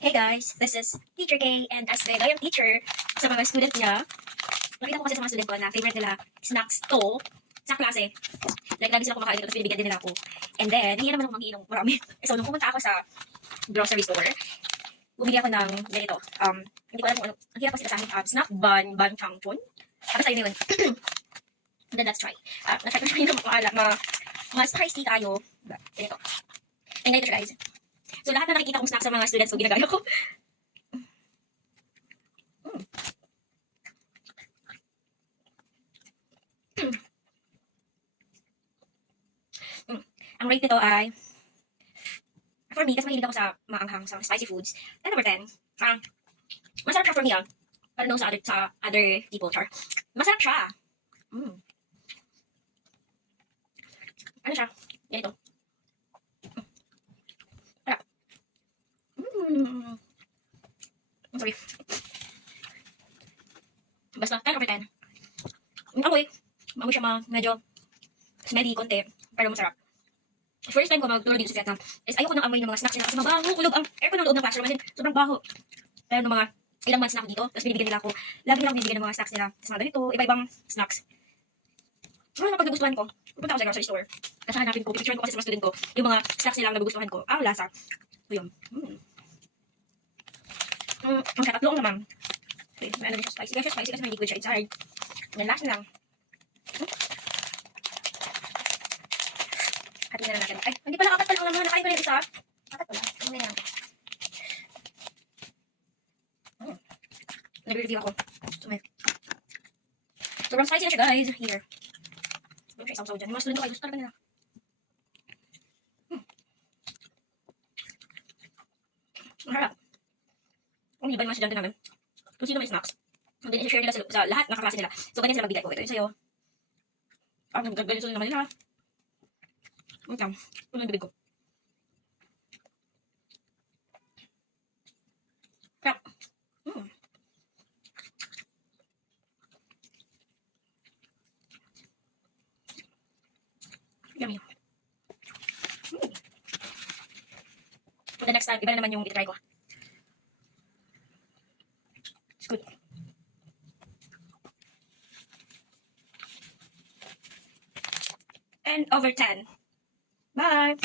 Hey guys, this is Teacher K, and as the gayang teacher sa mga student niya, nakita ko kasi sa mga student ko na favorite nila snacks to, sa klase. Like, lagi sila kumakain dito, tapos binibigyan din nila ako. And then, hindi naman ako mangiinom marami. So, nung pumunta ako sa grocery store, bumili ako ng ganito. Hindi ko alam kung ano, ang hirap kasi basahin, snack bun changchon. Tapos ayun yun. And then, let's try. Na-try ko siya yung mas spicy tayo. Ganito. And ganito siya guys. So, lahat na nakikita kong snack sa mga students ko, ginagaya ko. Ang rate nito ay, for me, kasi mahilig ako sa maanghang, sa spicy foods. And number 10, masarap siya for me, I don't know sa other people, char. Masarap siya. Ano siya? Ganito. Sarap. Sorry. Basta, 10 over 10. Ang amoy siya medyo smelly konti, pero masarap. First time ko magturo dito sa Vietnam is ayoko ng amoy ng mga snacks nila kasi mabaho, kulog ang aircon ng loob ng classroom kasi sobrang baho. Pero ng mga ilang months na ako dito, tapos binibigyan nila ako, lagi nila ako binibigyan ng mga snacks nila. Tapos mga ganito, iba-ibang snacks. Kapag nagustuhan ko, pupunta ako sa grocery store. Kasi hanapin ko, picture ko kasi sa mga student ko, yung mga snacks nila ang nagugustuhan ko. Ang lasa. So yun. Ang tatlo naman. Okay, may ano din siya spicy. Kaya siya spicy kasi may liquid siya inside. Yan, last na lang. Hatiin na lang natin. Ay, hindi pala, 4 pa lang naman. Nakain ko na yung isa. 4 pala. Ano na yan? Nag-review ako. So, may... sobrang spicy na siya, guys. Here. Yung siya isaw-saw dyan. Yung mga student ko ay gusto talaga nila. Ang harap. Ang iba yung mga estudyante namin. Kung sino may snacks, hindi i-share nila sa lahat ng kaklase nila. So, ganyan sila magbigay ko. Ito yung sa'yo. Ganyan sila naman nila. Wait lang. Ito yung bibig ko. Kaya, yummy. For the next time, iba na naman yung itry ko. It's good. 10 over 10. Bye!